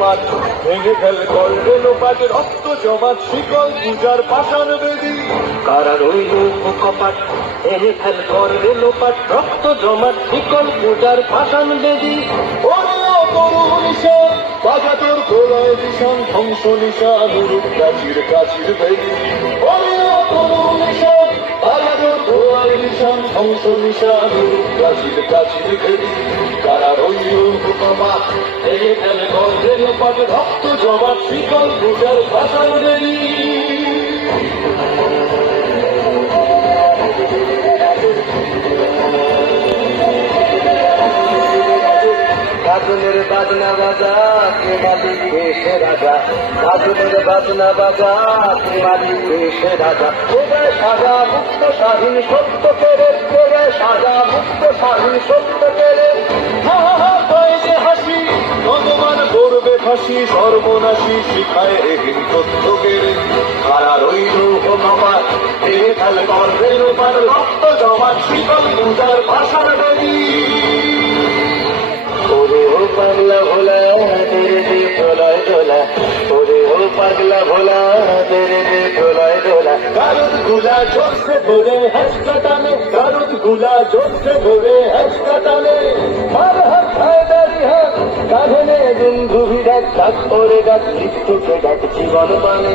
কপাট ভেঙে ফেল করবে লোপাট রক্ত জমাট শিকল পূজার পাষাণ বেদী কারা রইল কপাট ভেঙে ফেল করবে লোপাট রক্ত জমাট শিকল পূজার পাষাণ বেদী বাজা তোর গোলায় দিশান ধ্বংস নিশা নুরুপ কাচির কাচির বেদী বাজা তোর গোলায় দিশান ধ্বংস নিশা নুরুপ কাচির কাচির বেদী কারা রইল কপাট ভেঙে ফেল করবে লোপাট রক্ত জমাট শিকল পূজার পাষাণ বেদী গাজনের বাজনা বাজা কে মালিক দেশে রাজা গাজনের বাজনা বাজা কে মালিক দেশে রাজা তোরায় সাজা মুক্ত স্বাধীন সত্য পেরে তোরায় সাজা মুক্ত স্বাধীন সত্য পেরে যে হাসি ভগবান করবে ফাঁসি সর্বনাশী শিখায় এহীন তথ্য কেড়ে কারা রইল কপাট ভেঙে ফেল করবে লোপাট রক্ত জমাট শিকল পূজার ভাষার বেদী ওরে ও পাগলা ভোলা তেরে দে প্রলয় দোলা ওরে ও পাগলা ভোলা তেরে দে প্রলয় দোলা কারুদ গুলা জোরসে ধরে হাসকা টানে কারুদ গুলা জোরসে ধরে হাসকা টানে মার হাত খায় দাঁড়ি হাত কাঁধে বন্ধু ডাক ডাক ওরে ডাক মৃত্যুকে ডাক জীবন মানে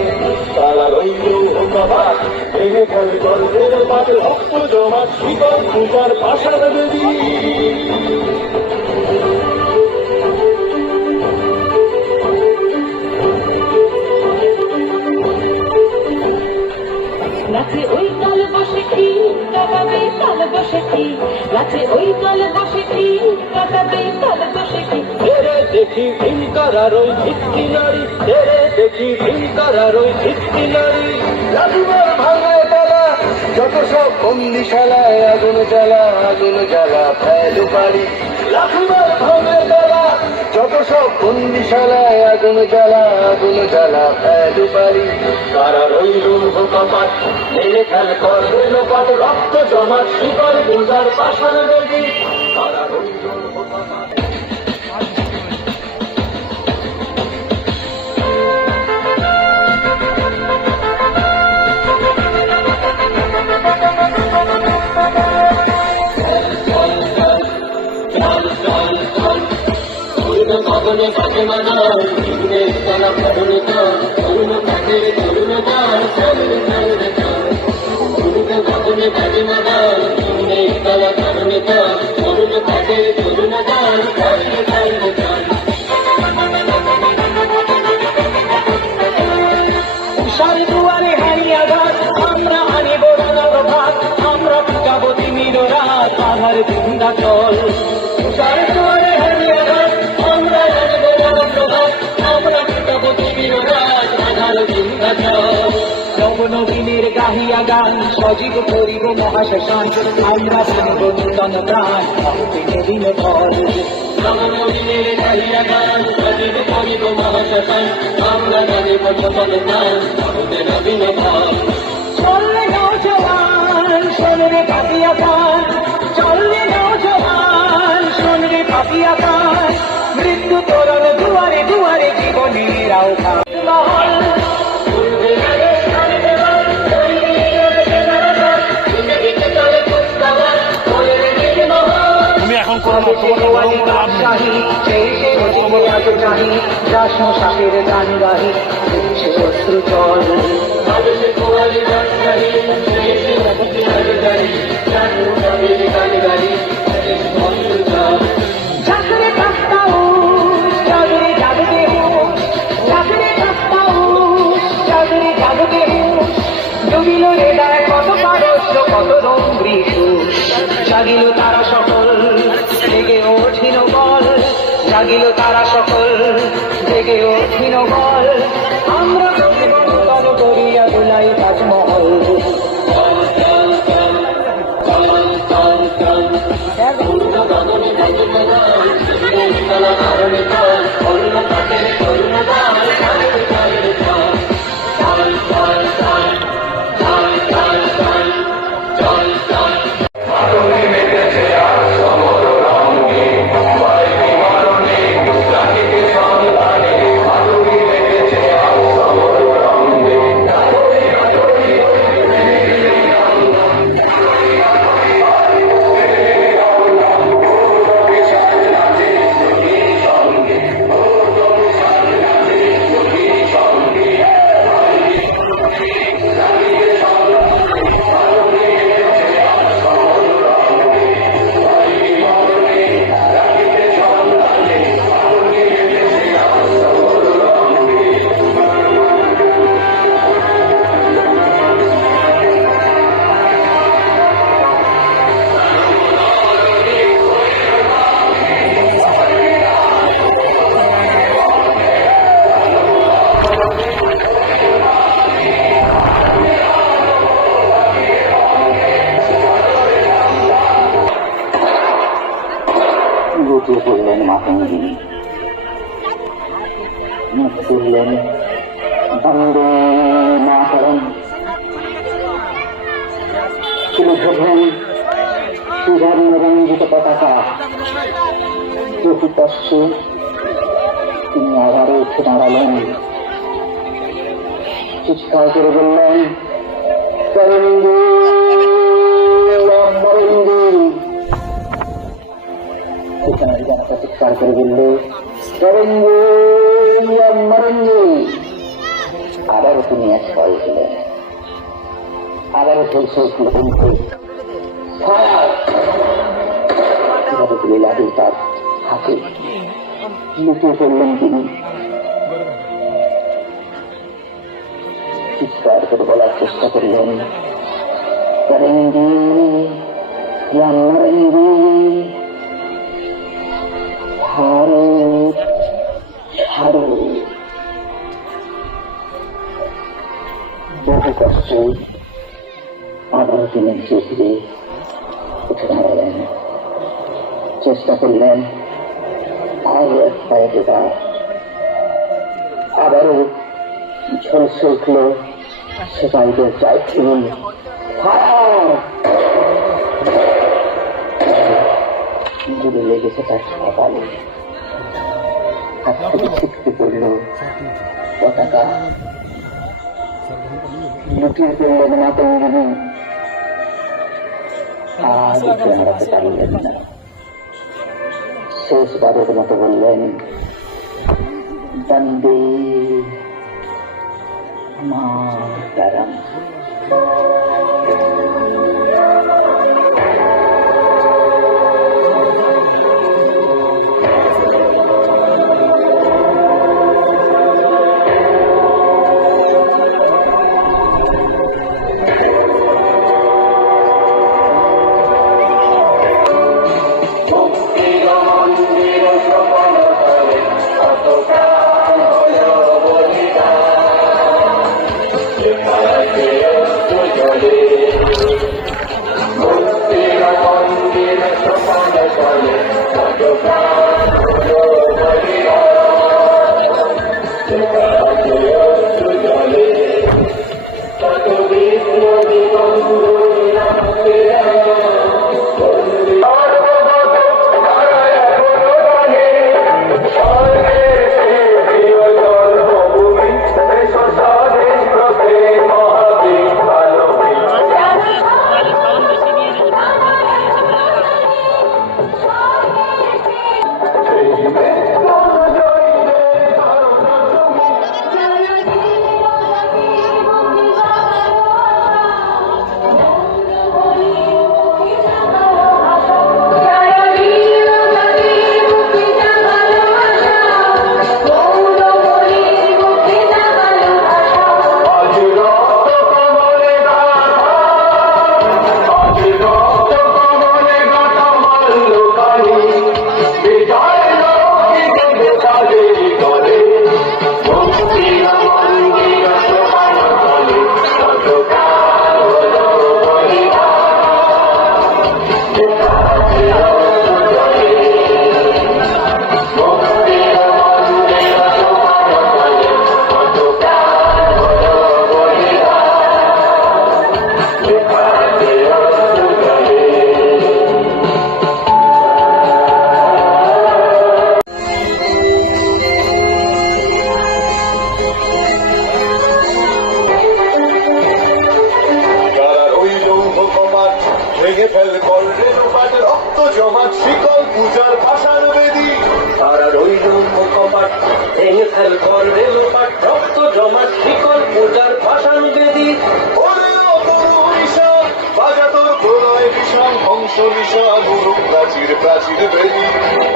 তারা রইল কপাট ভেঙে ফেল করবে লোপাট রক্ত জমাট শিকল পূজার পাষাণ বেদী নাচে ওই কাল বসে কি কাটাবে কাল বসে কি নাচে ওই কাল বসে কি কাটাবে কাল বসে কি তেরে দেখি ভিনকার ওই ভিত্তি নারী তেরে দেখি ভিনকার ওই ভিত্তি নারী লাঠিমার ভাঙে তালা যত সব বন্দিশালায় আগুন জ্বালা ফেলু বাড়ি লাঠিমার ভাঙে তালা যত সব বন্দিশালায় আগুন জ্বালা ফেলু বাড়ি কারা রইল কপাট মেরে ফেল করবে লোপাট রক্ত জমাট শিকল পূজার পাষাণ বেদী কারা রইল কপাট গগনে কাকে মানায় জীবনের তলা ফলনে চান তরুণ কাকে তরুণ চান ফলনে ফলনে চান গগনে কাকে মানায় জীবনের তলা ফলনে চান তরুণ কাকে তরুণ চান ফলনে ফলনে চান সারি দুয়ারে হারিয়া ঘাট আমরা আনিব রাঙালো ভাত আমরা যাবো তিমির রাত আধার চিন্তা চল সারি দুয়ারে হারিয়া ঘাট নবনবীনের গাহিয়া গান সজীব করিব মহাশ্মশান আমরা শুনব নূতন প্রাণ দিন ফল নবনবীনের গাহিয়া গান সজীব করিব মহাশ্মশান আমরা জানিব নূতন প্রাণ নবীন ফল চললে নৌজওয়ান শোনরে পাপিয়া পান চললে নৌজওয়ান শোনরে পাপিয়া পান মৃত্যু তোরণ দুয়ারে দুয়ারে জীবনের আহ্বান শ্বাসের গান গাহি অশ্রু জল ডুবিল হৃদয় কত পারস্য কত রঙ্গি জাগিল তারা সকল জেগে ওঠিল বল জাগিল তারা সকল জেগে ওঠিল বল আমরা নূতন করিয়া দুলাই তাজমহল মুখ তুললেন, বন্দে মাতরম। তুলে ধরলেন সুবর্ণ রঞ্জিত পতাকা। প্রতি কষ্টে তিনি আবারও উঠে দাঁড়ালেন, চিৎকার করে বললেন, তরঙ্গে মরঙ্গে। সেখানে জনতা চিৎকার করে বলল, তরঙ্গে মরঙ্গে। আবারও তিনি এক ফল দিলেন, আবারও চলছে তুলে লাগে তার হাতে লুকিয়ে পড়লেন তিনি। চিৎকার করে বলার চেষ্টা করলেন, করেঙ্গে মরেঙ্গে, ভারত ছাড়ো। বহু কষ্টে আবারও তিনি ফিরে উঠে দাঁড়ালেন, চেষ্টা করলেন আরো এক পায়ে দেবার। আবারও ঝলসে উঠল সেখানকে চাইছিলেন, দূরে লেগেছে তার কপালে। হাত থেকে ছিটকে পড়ল পতাকা, লুটিয়ে পড়লেন মাতঙ্গিনী। আর হারাতে পারলেন না। শেষবারের মতো বললেন, বন্দে মাতরম। ভেঙে ফেল কল রেণুপাট রক্ত জমাট শিকল পূজার পাষাণ বেদী। তারা রইল কপাট, ভেঙে ফেল কর রেলপাট, রক্ত জমাট শিকল পূজার পাষাণ বেদী। ওরে ও তরু ঈশান, বাজা তোর প্রলয় বিষাণ, ধ্বংস নিশান উড়ুক প্রাচীর প্রাচীর বেদী।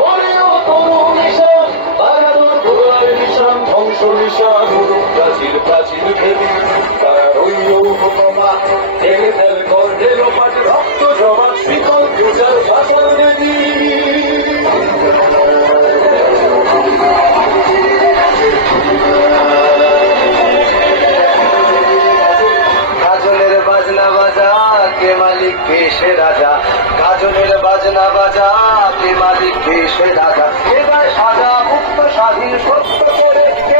ওরে ও তরু ঈশান, বাজা তোর প্রলয় বিষাণ, ধ্বংস নিশান উড়ুক প্রাচীর প্রাচীর বেদী। তারা রইল কপাট, ভেঙে ফেল কর রেলপাট, রক্ত জমাট শিকল পূজার পাষাণ বেদী। গাজনের বাজনা বাজা কে মালিক কে সে রাজা। গাজনের বাজনা বাজা কে মালিক কে সে রাজা। এবার সাজা মুক্ত স্বাধীন সত্য করে কে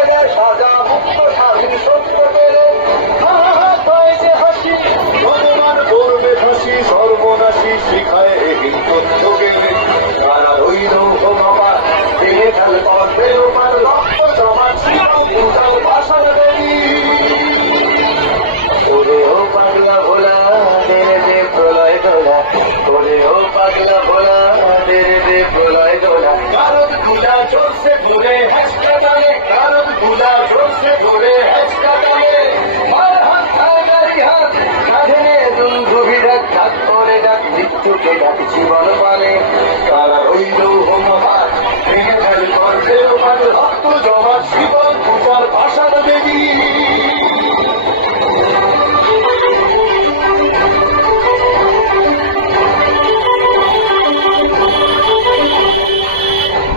শীতল পূজার পাষাণ বেদী।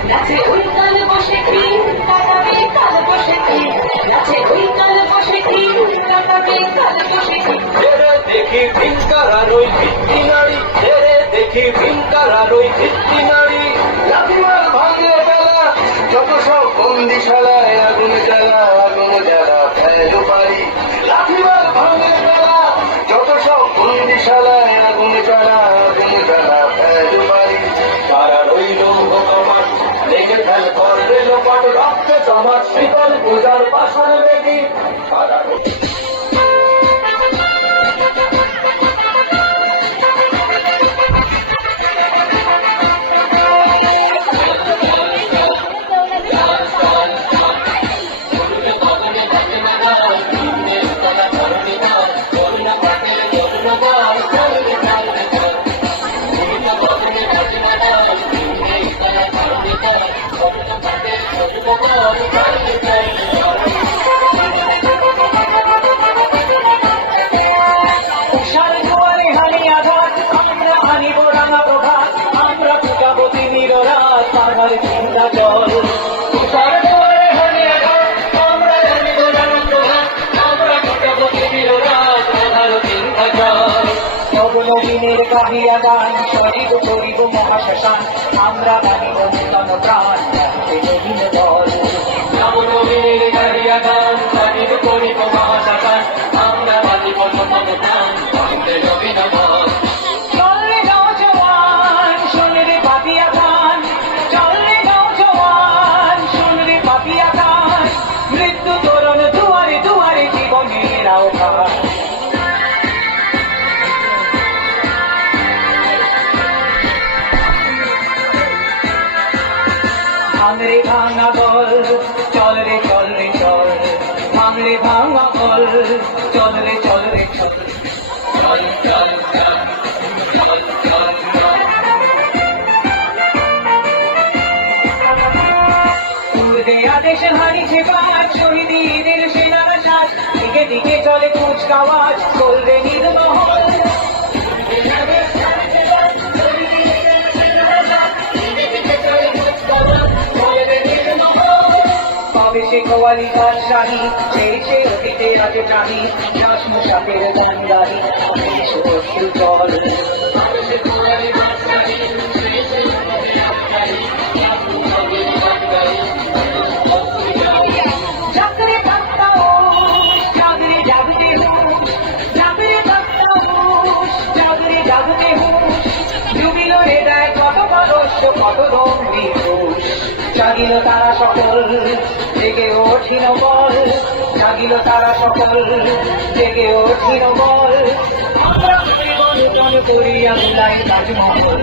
নাচে ওই কাল বসে কি কাটাবে কাল বসে কি নাচে ওই কাল বসে কি কাটাবে কাল বসে কি ছেড়ে দেখি ভিনকার আর ওই ভিত্তি নারী, ছেড়ে দেখি ভিনকার আর ওই ভিত্তি নারী। লাঠিমার ভাঙে বেলা যত সব বন্দিশালায় আগুন জ্বালা আগুন জ্বালা ফেল পারি। লাঠিমার ভাঙে বেলা যত সব বন্দিশালায় আগুন জ্বালা আগুন জ্বালা ফেল পারি। তারা রইল ভগবান লেগে ফেল করবে লোপাট, রক্তে জমাট শীতল পূজার পাষাণ বেদী। তারা উষার জোয়ারে হানি আঘাত, আমরা হানিব রাঙা প্রভাত, আমরা ফুটাবো তিমির রাত, পাহাড় চিন্তা জল। উষার জোয়ারে হানি আঘাত, আমরা হানিব রাঙা প্রভাত, আমরা ফুটাবো তিমির রাত, পাহাড় চিন্তা জল। নবনবীনের গাহিয়া গান সরিব করিব মহাশ্মশান, আমরা গানিব নূতন প্রাণ, নবীন দল। নবনবীনের গাহিয়া গান সরিব করিব মহাশ্মশান, আমরা গানিব নূতন প্রাণ, নবীন দল। চলে নৌজওয়ান শোন রে পাতিয়া গান, চলে নৌজওয়ান শোন রে পাতিয়া গান, মৃত্যু তোরণ দুয়ারে দুয়ারে জীবনের আহ্বান। ভাঙরে ভাঙা বল চল রে চল রে চল, ভাঙরে ভাঙা বল চল রে চল রে চল, চল চল চল চল চল। পূর্বে আদেশ হারিছে বাজ, শহীদের সেনারা সাজ, দিকে দিকে চলে কুচকাওয়াজ, চলবে নির্মহল। কবে সে কোয়ালি বাদশাহী, সেই সে অতীতে রাজে চাহি, শ্বাস মুসাফের গান্ধারী, শত্রু জল। জাগরে ভক্তা জাগরে জাগতে হুঁশ, জাগরে ভক্তা জাগরে জাগতে হুঁশ, ডুবিল হৃদয় কত পারস্য কত রম্ভী ঘোষ। জাগিল তারা সকল জেগে ওঠিল বল, জাগিল তারা সকল জেগে ওঠিল বল, আমরা জীবন উদন করিয়া দুলাই তাজমহল।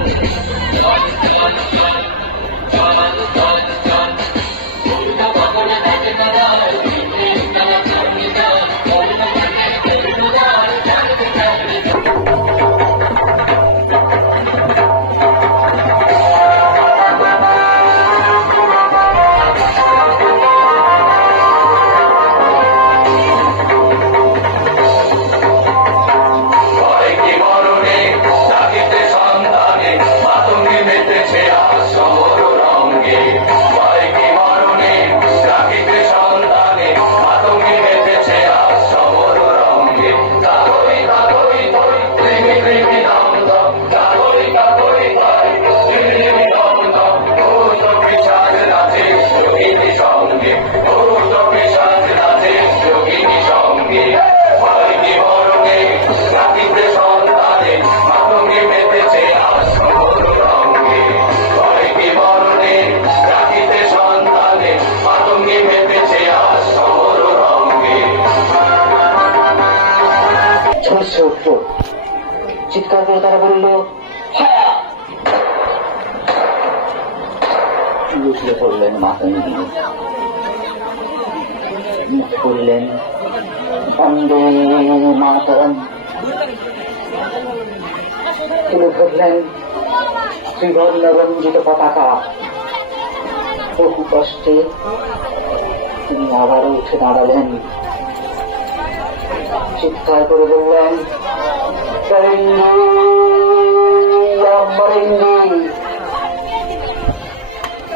চিৎকার করে তারা বলল, বুঝলে পড়লেন মাতঙ্গী, মুখ করলেন বন্দে মাতরম, তুলে ধরলেন ত্রিবর্ণ রঞ্জিত পতাকা, বহু কষ্টে তিনি আবারও উঠে দাঁড়ালেন, চিৎকার করে বললেন,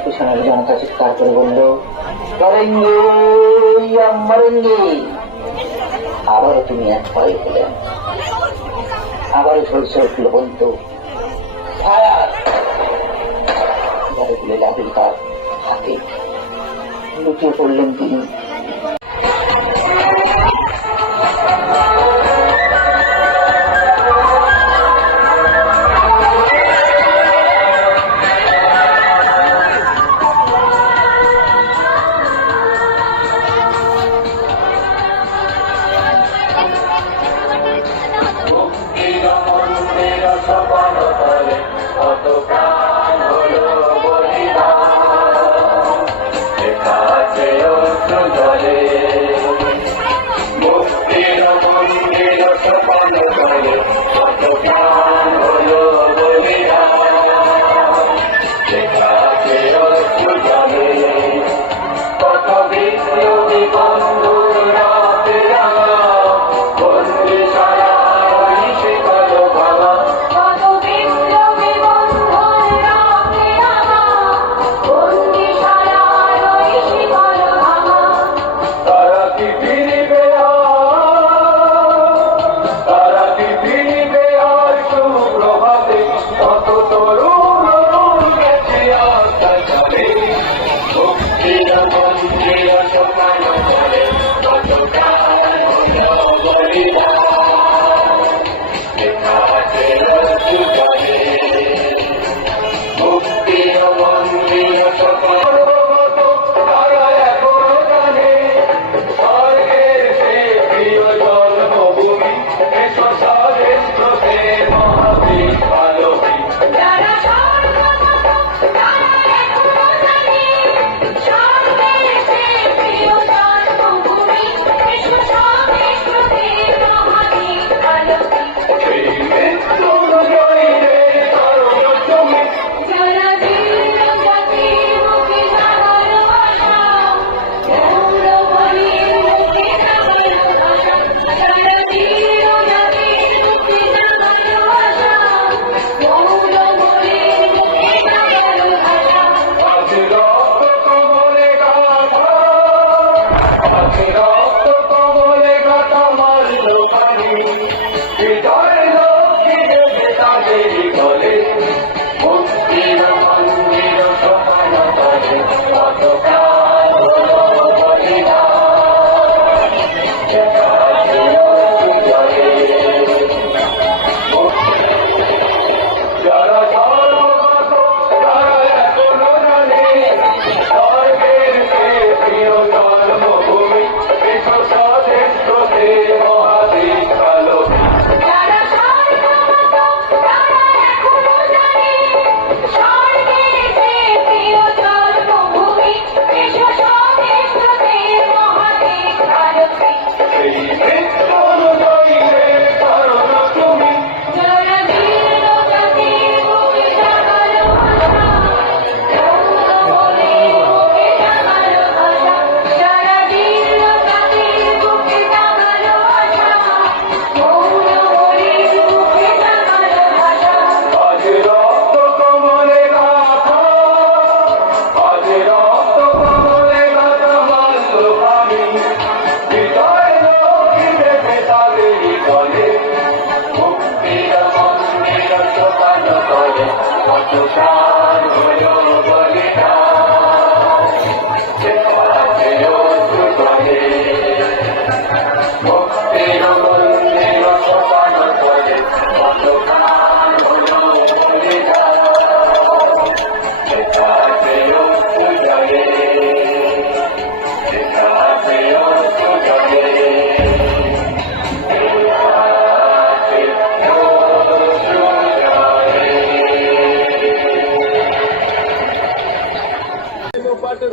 পিছনের জনতা চিৎকার করে বলল, আবারও তিনি এক ভয় পেলেন, আবারও ঝলসে উঠল বলতো লাগিল তার হাতে, লুটিয়ে পড়লেন তিনি।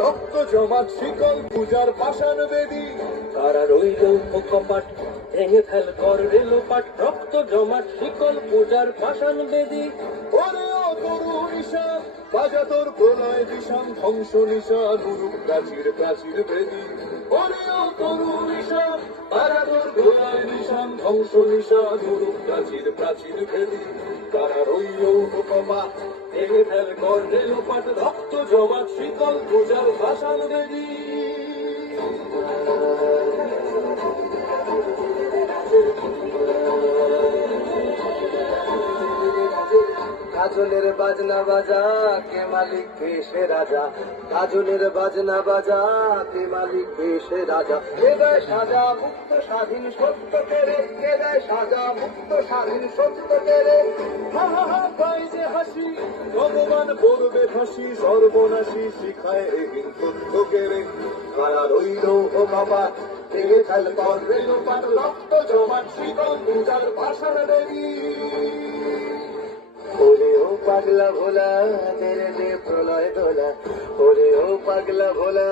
রক্ত জমাট শিকল পূজার পাষাণ বেদী, তারা রইল কপাট ভেঙে ফেল কর রেলোপাট, রক্ত জমাট শিকল পূজার পাষাণ বেদী। ওরে ও তরুণ ঈশান, বাজা তোর প্রলয় বিষাণ, ধ্বংস নিশান, উরুক প্রাচীর প্রাচীর বেদী। ওরে ও তরুণ ঈশান বাগানোর গোলায় নিশান ধ্বংস নিশান উড়ুক প্রাচীর প্রাচীর ভেদি তারা রইল উপমা ভেঙে ফেল কর্ণে লোপাট রক্ত জমাট শীতল পূজার ভাষান বেদি কাজলের বাজনা বাজা কে মালিক কে সে রাজা কাজলের বাজনা বাজা কে মালিক কে সে রাজা কে দেয় সাজা মুক্ত স্বাধীন সত্য কেড়ে কে দেয় সাজা মুক্ত স্বাধীন সত্য কেড়ে হা হা হা পাই যে হাসি ভগবান করবে ফাঁসি সর্বনাশী শিখায় রে হিংসত্ব কেড়ে কারা রইল ও বাবা ভেঙে ফেল কর্ণে লোপাট রক্ত জমাট শীতল পূজার ভাষান বেদি ওরে ও পাগলা ভোলা তেরে দে প্রলয় দোলা ওরে ও পাগলা ভোলা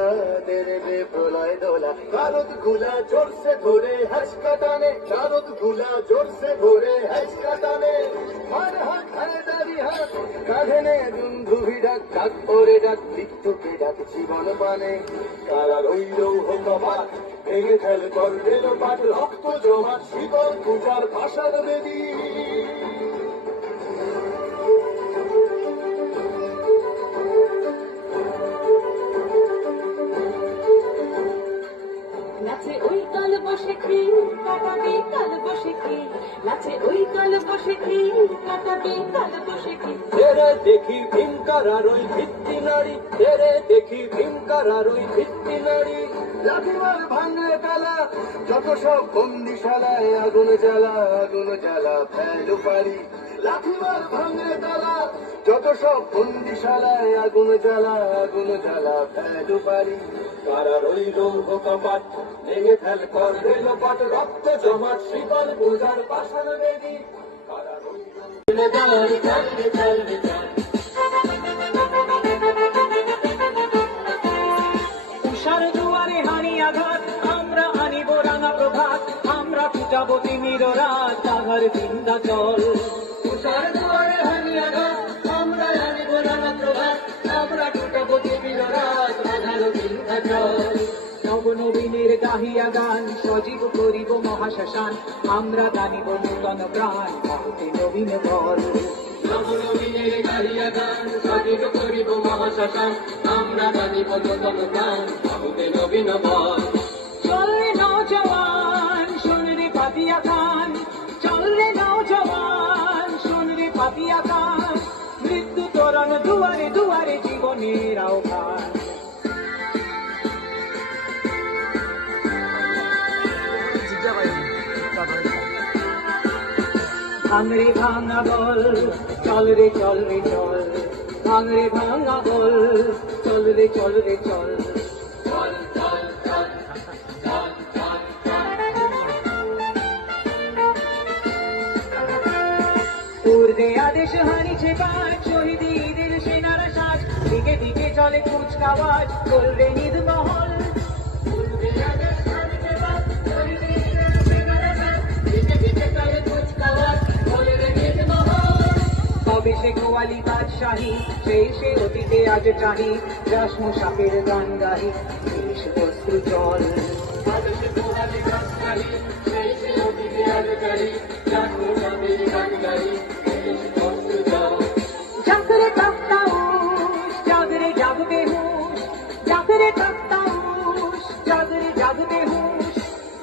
তেরে দে প্রলয় দোলা কারত গুলা জোরসে ধরে হাসকা টানে কারত গুলা জোরসে ধরে হাসকা টানে হার হাত হারে দাঁড়ি হাত কাঁধে নে দুন্ধু ভিড়াক ডাক ওরে ডাক মৃত্যুকে ডাক জীবন মানে কারা রইল হোকাপা ভেঙে ফেল কর্ণে লোপাট রক্ত জমাট শীতল পূজার ভাষান বেদি নাচে ওই কাল বসে কি কাটাবে কাল বসে কি নাচে ওই কাল বসে কি কাটাবে কাল বসে কি তেরে দেখি ভীমকার আর ওই ভিত্তি নারী তেরে দেখি ভীমকার আর ওই ভিত্তি নারী লাঠিমার ভাঙে তালা যত সব বন্দিশালায় আগুন জ্বালা ফেলু পারি লাঠিমার ভাঙে তালা যত সব বন্দিশালায় আগুন জ্বালা ফেলু পারি কারা রইল হোকাপাট ভেঙে ফেল কর্ণে লোপাট রক্ত জমাট শীতল পূজার ভাষান বেদি কারা রইল উষার দুয়ারে হানি আঘাত আমরা আনিব রাঙা প্রভাত আমরা পূজাবো তিমির রাত আধার বিন্ধ্যাচল উষার দুয়ারে হানি আঘাত আমরা আনিব রাঙা প্রভাত আমরা টুটাবো দেবীর রাত আধালো বিন্ধ্যাচল নবনবীনের গাহিয়া গান সজীব করিব মহাশ্মশান আমরা গানিব নূতন প্রাণ বাহুতে নবীন বল নবনবীনের গাহিয়া গান সজীব করিব মহাশ্মশান আমরা গানিব নূতন গান বাহুতে নবীন বল চল রে নওজওয়ান শোন রে পাপিয়া খান চল রে নওজওয়ান শোন রে পাপিয়া খান মৃত্যু তোরণ দুয়ারে দুয়ারে জীবনের আহ্বান ভাঙরে ভাঙা বল চল রে চল রে চল ভাঙরে ভাঙা বল চল রে চল রে চল পূর্বে আদেশ হানিছে পাঁচ শহীদের সেনারা সাজ দিকে দিকে চলে কুচকাওয়াজ করবে নির্মহল তবে সে গোয়ালি বাদশাহী সেই সে অতীতে আজ চাহি রাসমু সাপের গান গাহি বিষ বস্তু জল জাগরে তাপ্তাউস জাগরে জাগবে হুশ জাগরে তাপ্তাউস জাগরে জাগবে হুশ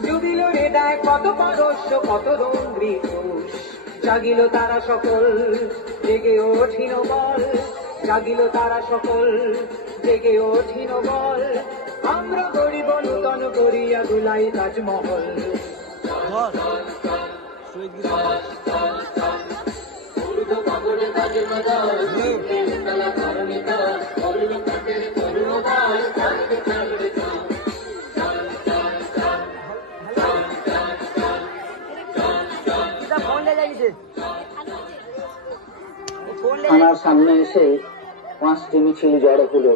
ডুবিল রে দেয় কত পারস্য কত রঙ্গি ঘোষ জাগিল তারা সকল জেগে ওঠিন বল জাগিল তারা সকল জেগে ওঠিন বল আমরা গরিব নূতন করিয়া গুলাই তাজমহল থানার সামনে এসে 5টি মিছিল জড়ো হলো।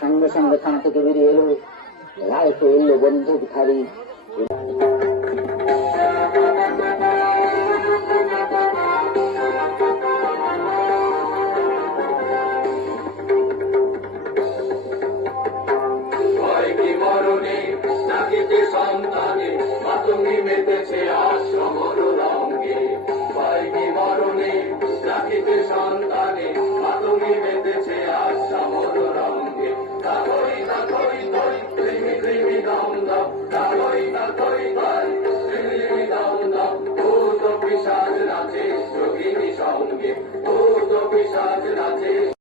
সঙ্গে সঙ্গে থানা থেকে বেরিয়ে এলো রায়কে এলো বন্দুকধারী কি মরণে রাখিতে সন্তানে মাতঙ্গি মেতেছে আর সমর রঙ্গে পাইনি মরণে রাখিতে সন্তানে মাতঙ্গি মেতেছে আর সমর রঙ্গে তাহই তাহই তৈ কৃমি কৃমি দম দম তাহই তাহই তৈ কৃমি কৃমি দম দম ভূত পিশাচ নাচে যোগিনী সঙ্গে ভূত পিশাচ